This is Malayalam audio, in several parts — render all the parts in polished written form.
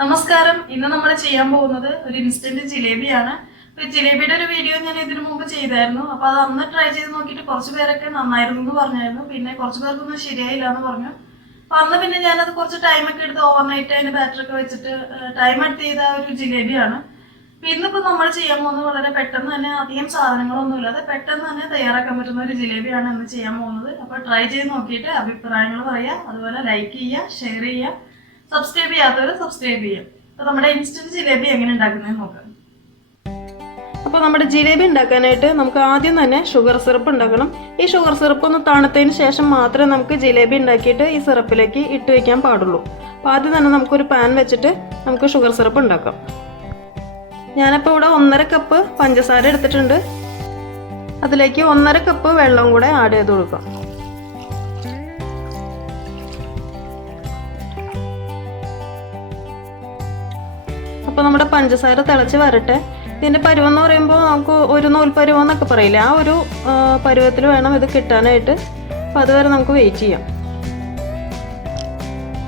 നമസ്കാരം. ഇന്ന് നമ്മൾ ചെയ്യാൻ പോകുന്നത് ഒരു ഇൻസ്റ്റന്റ് ജിലേബിയാണ്. ജിലേബിയുടെ ഒരു വീഡിയോ ഞാൻ ഇതിനു മുമ്പ് ചെയ്തായിരുന്നു. അപ്പൊ അത് അന്ന് ട്രൈ ചെയ്ത് നോക്കിയിട്ട് കുറച്ച് പേരൊക്കെ നന്നായിരുന്നു എന്ന് പറഞ്ഞായിരുന്നു. പിന്നെ കുറച്ച് പേർക്കൊന്നും ശരിയായില്ല എന്ന് പറഞ്ഞു. അപ്പൊ അന്ന് പിന്നെ ഞാനത് കുറച്ച് ടൈമൊക്കെ എടുത്ത് ഓവർനൈറ്റ് അതിന്റെ ബാറ്ററൊക്കെ വെച്ചിട്ട് ടൈം എടുത്ത് ചെയ്ത ഒരു ജിലേബിയാണ്. ഇന്നിപ്പോ നമ്മൾ ചെയ്യാൻ പോകുന്നത് വളരെ പെട്ടെന്ന് തന്നെ, അധികം സാധനങ്ങളൊന്നും ഇല്ലാതെ പെട്ടെന്ന് തന്നെ തയ്യാറാക്കാൻ പറ്റുന്ന ഒരു ജിലേബിയാണ് ഇന്ന് ചെയ്യാൻ പോകുന്നത്. അപ്പൊ ട്രൈ ചെയ്ത് നോക്കിയിട്ട് അഭിപ്രായങ്ങൾ പറയുക, അതുപോലെ ലൈക്ക് ചെയ്യുക, ഷെയർ ചെയ്യുക, സബ്സ്ക്രൈബ് ചെയ്യാത്തവർ സബ്സ്ക്രൈബ് ചെയ്യാം. അപ്പൊ നമ്മുടെ ഇൻസ്റ്റന്റ് ജിലേബി എങ്ങനെ ഉണ്ടാക്കുന്നതെന്ന് നോക്കാം. അപ്പോൾ നമ്മുടെ ജിലേബി ഉണ്ടാക്കാനായിട്ട് നമുക്ക് ആദ്യം തന്നെ ഷുഗർ സിറപ്പ് ഉണ്ടാക്കണം. ഈ ഷുഗർ സിറപ്പ് ഒന്ന് തണുത്തതിന് ശേഷം മാത്രമേ നമുക്ക് ജിലേബി ഉണ്ടാക്കിയിട്ട് ഈ സിറപ്പിലേക്ക് ഇട്ട് വയ്ക്കാൻ പാടുള്ളൂ. അപ്പോൾ ആദ്യം തന്നെ നമുക്കൊരു പാൻ വെച്ചിട്ട് നമുക്ക് ഷുഗർ സിറപ്പ് ഉണ്ടാക്കാം. ഞാനിപ്പോൾ ഇവിടെ 1.5 കപ്പ് പഞ്ചസാര എടുത്തിട്ടുണ്ട്. അതിലേക്ക് 1.5 കപ്പ് വെള്ളം കൂടെ ആഡ് ചെയ്ത് കൊടുക്കാം. അപ്പോൾ നമ്മുടെ പഞ്ചസാര തിളച്ച് വരട്ടെ. ഇതിൻ്റെ പരുവം എന്ന് പറയുമ്പോൾ നമുക്ക് ഒരു നൂൽ പരുവം എന്നൊക്കെ പറയില്ല, ആ ഒരു പരുവത്തിൽ വേണം ഇത് കിട്ടാനായിട്ട്. അപ്പോൾ അതുവരെ നമുക്ക് വെയിറ്റ് ചെയ്യാം.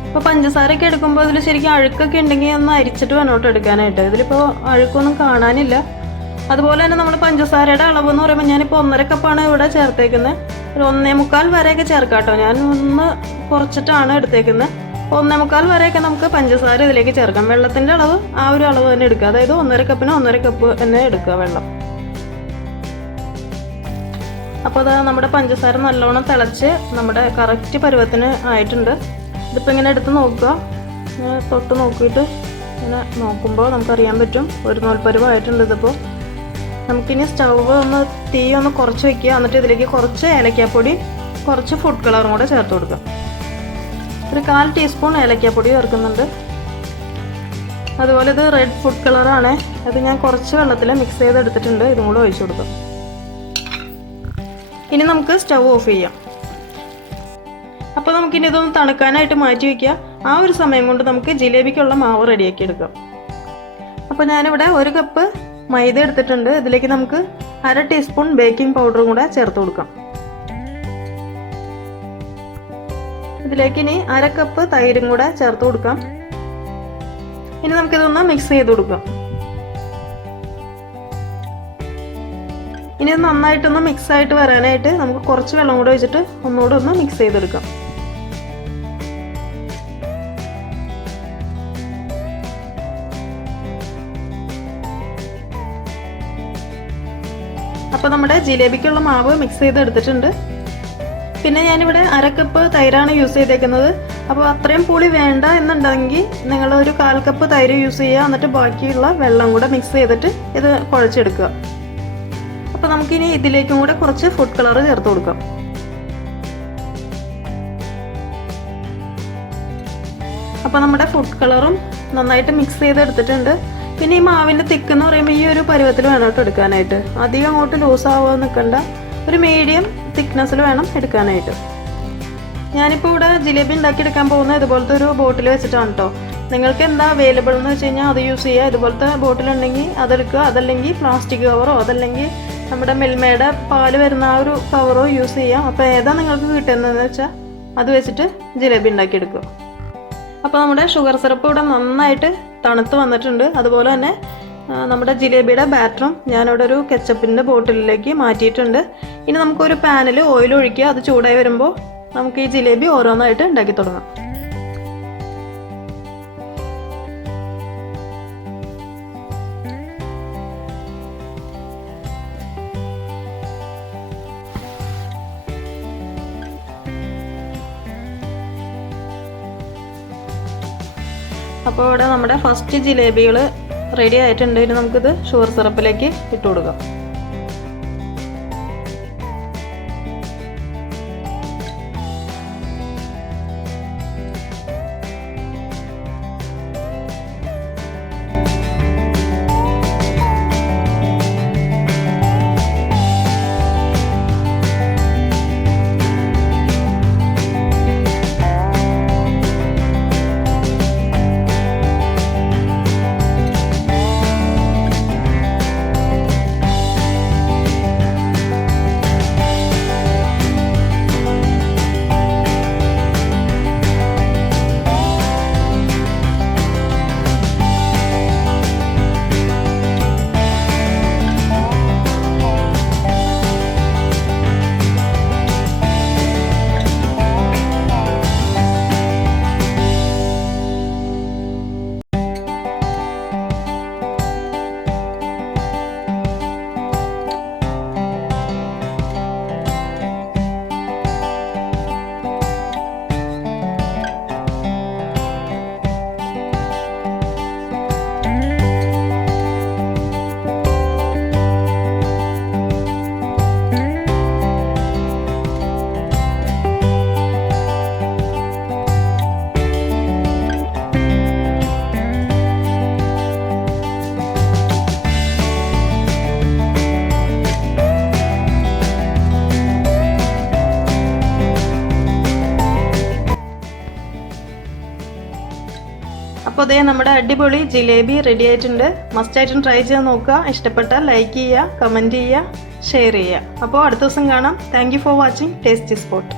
ഇപ്പോൾ പഞ്ചസാരയൊക്കെ എടുക്കുമ്പോൾ ഇതിൽ ശരിക്കും അഴുക്കൊക്കെ ഉണ്ടെങ്കിൽ ഒന്ന് അരിച്ചിട്ട് വേണം കേട്ടോ എടുക്കാനായിട്ട്. ഇതിലിപ്പോൾ അഴുക്കൊന്നും കാണാനില്ല. അതുപോലെ തന്നെ നമ്മൾ പഞ്ചസാരയുടെ അളവ് എന്ന് പറയുമ്പോൾ ഞാനിപ്പോൾ 1.5 കപ്പാണ് ഇവിടെ ചേർത്തേക്കുന്നത്. ഒരു 1.25 വരെയൊക്കെ ചേർക്കാം കേട്ടോ. ഞാൻ ഒന്ന് കുറച്ചിട്ടാണ് എടുത്തേക്കുന്നത്. 1.25 വരെയൊക്കെ നമുക്ക് പഞ്ചസാര ഇതിലേക്ക് ചേർക്കാം. വെള്ളത്തിൻ്റെ അളവ് ആ ഒരു അളവ് തന്നെ എടുക്കുക. അതായത് 1.5 കപ്പിന് 1.5 കപ്പ് തന്നെ എടുക്കുക വെള്ളം. അപ്പോൾ അത് നമ്മുടെ പഞ്ചസാര നല്ലോണം തിളച്ച് നമ്മുടെ കറക്റ്റ് പരുവത്തിന് ആയിട്ടുണ്ട്. ഇതിപ്പോൾ ഇങ്ങനെ എടുത്ത് നോക്കുക, തൊട്ട് നോക്കിയിട്ട് ഇങ്ങനെ നോക്കുമ്പോൾ നമുക്കറിയാൻ പറ്റും ഒരു നൂൽപ്പരുവായിട്ടുണ്ട്. ഇതിപ്പോൾ നമുക്കിനി സ്റ്റൗവ് തീ ഒന്ന് കുറച്ച് വയ്ക്കുക. എന്നിട്ട് ഇതിലേക്ക് കുറച്ച് ഏലക്കാപ്പൊടി, കുറച്ച് ഫുഡ് കളറും കൂടെ ചേർത്ത് കൊടുക്കാം. ഒരു 1/4 ടീസ്പൂൺ ഏലക്കാപ്പൊടി ചേർക്കുന്നുണ്ട്. അതുപോലെ ഇത് റെഡ് ഫുഡ് കളറാണ്. അത് ഞാൻ കുറച്ച് വെള്ളത്തിൽ മിക്സ് ചെയ്തെടുത്തിട്ടുണ്ട്. ഇതും കൂടെ ഒഴിച്ചു കൊടുക്കാം. ഇനി നമുക്ക് സ്റ്റൗ ഓഫ് ചെയ്യാം. അപ്പോൾ നമുക്കിനി ഇതൊന്ന് തണുക്കാനായിട്ട് മാറ്റി വയ്ക്കുക. ആ ഒരു സമയം കൊണ്ട് നമുക്ക് ജിലേബിക്കുള്ള മാവ് റെഡിയാക്കി എടുക്കാം. അപ്പോൾ ഞാനിവിടെ 1 കപ്പ് മൈദ എടുത്തിട്ടുണ്ട്. ഇതിലേക്ക് നമുക്ക് 1/2 ടീസ്പൂൺ ബേക്കിംഗ് പൗഡറും കൂടെ ചേർത്ത് കൊടുക്കാം. ഇതിലേക്ക് ഇനി 1/2 കപ്പ് തൈരും കൂടെ ചേർത്ത് കൊടുക്കാം. ഇനി നമുക്കിതൊന്ന് മിക്സ് ചെയ്ത് കൊടുക്കാം. ഇനി ഇത് നന്നായിട്ടൊന്ന് മിക്സ് ആയിട്ട് വരാനായിട്ട് നമുക്ക് കുറച്ച് വെള്ളം കൂടെ ഒഴിച്ചിട്ട് ഒന്നുകൂടെ ഒന്ന് മിക്സ് ചെയ്തെടുക്കാം. അപ്പോൾ നമ്മുടെ ജിലേബിക്കുള്ള മാവ് മിക്സ് ചെയ്തെടുത്തിട്ടുണ്ട്. പിന്നെ ഞാനിവിടെ 1/2 കപ്പ് തൈരാണ് യൂസ് ചെയ്തേക്കുന്നത്. അപ്പോൾ അത്രയും പുളി വേണ്ട എന്നുണ്ടെങ്കിൽ നിങ്ങൾ ഒരു 1/4 കപ്പ് തൈര് യൂസ് ചെയ്യുക. എന്നിട്ട് ബാക്കിയുള്ള വെള്ളം കൂടെ മിക്സ് ചെയ്തിട്ട് ഇത് കുഴച്ചെടുക്കുക. അപ്പോൾ നമുക്കിനി ഇതിലേക്കും കൂടെ കുറച്ച് ഫുഡ് കളർ ചേർത്ത് കൊടുക്കാം. അപ്പോൾ നമ്മുടെ ഫുഡ് കളറും നന്നായിട്ട് മിക്സ് ചെയ്തെടുത്തിട്ടുണ്ട്. പിന്നെ ഈ മാവിൻ്റെ തിക്ക് എന്ന് പറയുമ്പോൾ ഈ ഒരു പരുവത്തിൽ വേണം കേട്ടോ എടുക്കാനായിട്ട്. അധികം അങ്ങോട്ട് ലൂസ് ആവാൻ നിൽക്കണ്ട, ഒരു മീഡിയം തിക്നെസ്സിൽ വേണം എടുക്കാനായിട്ട്. ഞാനിപ്പോൾ ഇവിടെ ജിലേബി ഉണ്ടാക്കിയെടുക്കാൻ പോകുന്നത് ഇതുപോലത്തെ ഒരു ബോട്ടിൽ വെച്ചിട്ടാണ് കേട്ടോ. നിങ്ങൾക്ക് എന്താ അവൈലബിൾ എന്ന് വെച്ച് കഴിഞ്ഞാൽ അത് യൂസ് ചെയ്യുക. ഇതുപോലത്തെ ബോട്ടിലുണ്ടെങ്കിൽ അതെടുക്കുക. അതല്ലെങ്കിൽ പ്ലാസ്റ്റിക് കവറോ അതല്ലെങ്കിൽ നമ്മുടെ മിൽമയുടെ പാല് വരുന്ന ആ ഒരു കവറോ യൂസ് ചെയ്യാം. അപ്പോൾ ഏതാ നിങ്ങൾക്ക് കിട്ടുന്നതെന്ന് വെച്ചാൽ അത് വെച്ചിട്ട് ജിലേബി ഉണ്ടാക്കിയെടുക്കുക. അപ്പോൾ നമ്മുടെ ഷുഗർ സിറപ്പ് ഇവിടെ നന്നായിട്ട് തണുത്ത് വന്നിട്ടുണ്ട്. അതുപോലെ തന്നെ നമ്മുടെ ജിലേബിയുടെ ബാറ്ററും ഞാനിവിടെ ഒരു കെച്ചപ്പിൻ്റെ ബോട്ടിലിലേക്ക് മാറ്റിയിട്ടുണ്ട്. ഇനി നമുക്കൊരു പാനിൽ ഓയിൽ ഒഴിക്കുക. അത് ചൂടായി വരുമ്പോൾ നമുക്ക് ഈ ജിലേബി ഓരോന്നായിട്ട് ഉണ്ടാക്കി തുടങ്ങാം. അപ്പോൾ ഇവിടെ നമ്മുടെ ഫസ്റ്റ് ജിലേബികൾ റെഡി ആയിട്ടുണ്ട്. ഇനി നമുക്കിത് ഷുഗർ സിറപ്പിലേക്ക് ഇട്ട് കൊടുക്കാം. അപ്പോൾ അതേ നമ്മുടെ അടിപൊളി ജിലേബി റെഡി ആയിട്ടുണ്ട്. മസ്റ്റായിട്ടും ട്രൈ ചെയ്ത് നോക്കുക. ഇഷ്ടപ്പെട്ടാൽ ലൈക്ക് ചെയ്യുക, കമൻറ്റ് ചെയ്യുക, ഷെയർ ചെയ്യുക. അപ്പോൾ അടുത്ത ദിവസം കാണാം. Thank you for watching tasty spot.